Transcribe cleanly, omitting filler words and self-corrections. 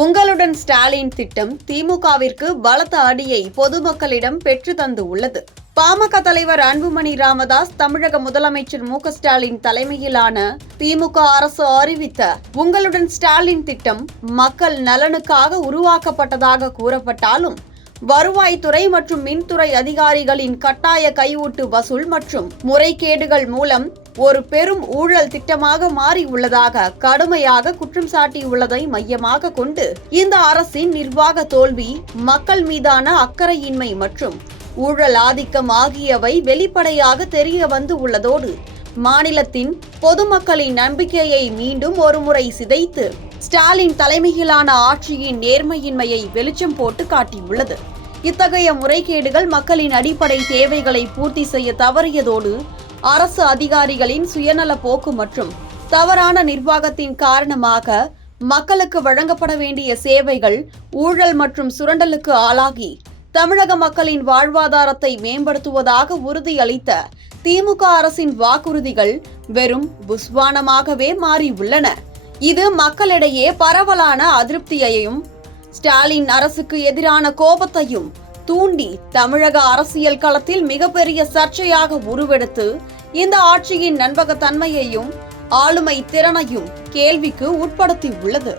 உங்களுடன் ஸ்டாலின் திட்டம் திமுகவிற்கு பலத்த அடியை பொதுமக்களிடம் பெற்று தந்து உள்ளது. பாமக தலைவர் அன்புமணி ராமதாஸ் தமிழக முதலமைச்சர் மு.க.ஸ்டாலின் தலைமையிலான திமுக அரசு அறிவித்த உங்களுடன் ஸ்டாலின் திட்டம் மக்கள் நலனுக்காக உருவாக்கப்பட்டதாக கூறப்பட்டாலும் வருவாய்த்துறை மற்றும் மின்துறை அதிகாரிகளின் கட்டாய கையூட்டு வசூல் மற்றும் முறைகேடுகள் மூலம் ஒரு பெரும் ஊழல் திட்டமாக மாறியுள்ளதாக கடுமையாக குற்றம் சாட்டியுள்ளதை மையமாக கொண்டு இந்த அரசின் நிர்வாக தோல்வி, மக்கள் மீதான அக்கறையின்மை மற்றும் ஊழல் ஆதிக்கம் ஆகியவை வெளிப்படையாக தெரிய வந்து உள்ளதோடு மாநிலத்தின் பொதுமக்களின் நம்பிக்கையை மீண்டும் ஒருமுறை சிதைத்து ஸ்டாலின் தலைமையிலான ஆட்சியின் நேர்மையின்மையை வெளிச்சம் போட்டு காட்டியுள்ளது. இத்தகைய முறைகேடுகள் மக்களின் அடிப்படை தேவைகளை பூர்த்தி செய்ய தவறியதோடு அரசு அதிகாரிகளின் சுயநல போக்கு மற்றும் தவறான நிர்வாகத்தின் காரணமாக மக்களுக்கு வழங்கப்பட வேண்டிய சேவைகள் ஊழல் மற்றும் சுரண்டலுக்கு ஆளாகி தமிழக மக்களின் வாழ்வாதாரத்தை மேம்படுத்துவதாக உறுதியளித்த திமுக அரசின் வாக்குறுதிகள் வெறும் புஸ்வானமாகவே மாறியுள்ளன. இது மக்களிடையே பரவலான அதிருப்தியையும் ஸ்டாலின் அரசுக்கு எதிரான கோபத்தையும் தூண்டி தமிழக அரசியல் களத்தில் மிகப்பெரிய சர்ச்சையாக உருவெடுத்து இந்த ஆட்சியின் நம்பகத்தன்மையையும் ஆளுமை திறனையும் கேள்விக்கு உட்படுத்தியுள்ளது.